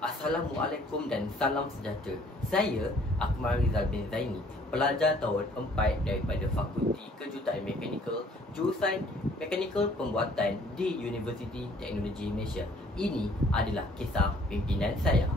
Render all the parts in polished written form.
Assalamualaikum dan salam sejahtera. Saya Akmal Rizal bin Zaini, pelajar tahun 4 daripada Fakulti Kejuruteraan Mekanikal, jurusan Mekanikal Pembuatan di Universiti Teknologi Malaysia. Ini adalah kisah pimpinan saya.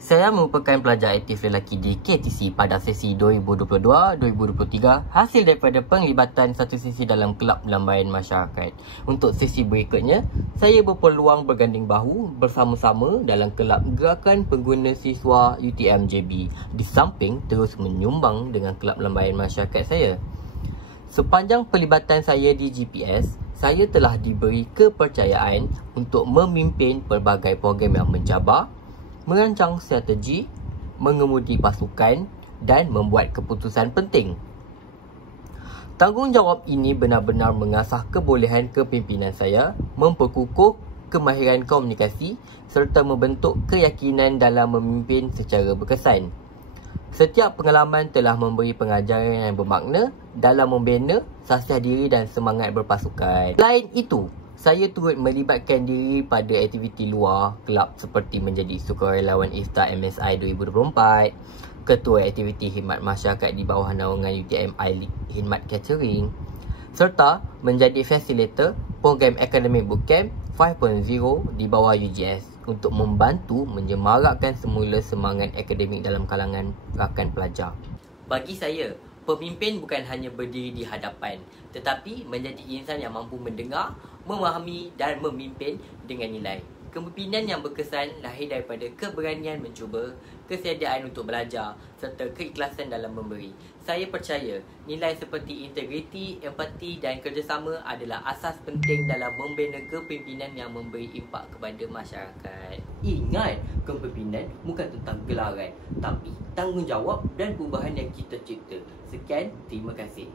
Saya merupakan pelajar aktif lelaki di KTC pada sesi 2022-2023 hasil daripada penglibatan satu sesi dalam Kelab Lambaian Masyarakat. Untuk sesi berikutnya, saya berpeluang berganding bahu bersama-sama dalam Kelab Gerakan Pengguna Siswa UTM-JB di samping terus menyumbang dengan Kelab Lambaian Masyarakat saya. Sepanjang pelibatan saya di GPS, saya telah diberi kepercayaan untuk memimpin pelbagai program yang mencabar, merancang strategi, mengemudi pasukan dan membuat keputusan penting. Tanggungjawab ini benar-benar mengasah kebolehan kepimpinan saya, memperkukuh kemahiran komunikasi serta membentuk keyakinan dalam memimpin secara berkesan. Setiap pengalaman telah memberi pengajaran yang bermakna dalam membina sasiah diri dan semangat berpasukan. Selain itu, saya turut melibatkan diri pada aktiviti luar kelab seperti menjadi sukarelawan Iftar MSI 2024, ketua aktiviti khidmat masyarakat di bawah naungan UTM iLeague Khidmat Catering, serta menjadi facilitator program Academic Bootcamp 5.0 di bawah UGS untuk membantu menyemarakkan semula semangat akademik dalam kalangan rakan pelajar. Bagi saya, pemimpin bukan hanya berdiri di hadapan, tetapi menjadi insan yang mampu mendengar, memahami dan memimpin dengan nilai. Kepimpinan yang berkesan lahir daripada keberanian mencuba, kesediaan untuk belajar serta keikhlasan dalam memberi. Saya percaya nilai seperti integriti, empati dan kerjasama adalah asas penting dalam membina kepimpinan yang memberi impak kepada masyarakat. Ingat, kepimpinan bukan tentang gelaran, tapi tanggungjawab dan perubahan yang kita cipta. Sekian, terima kasih.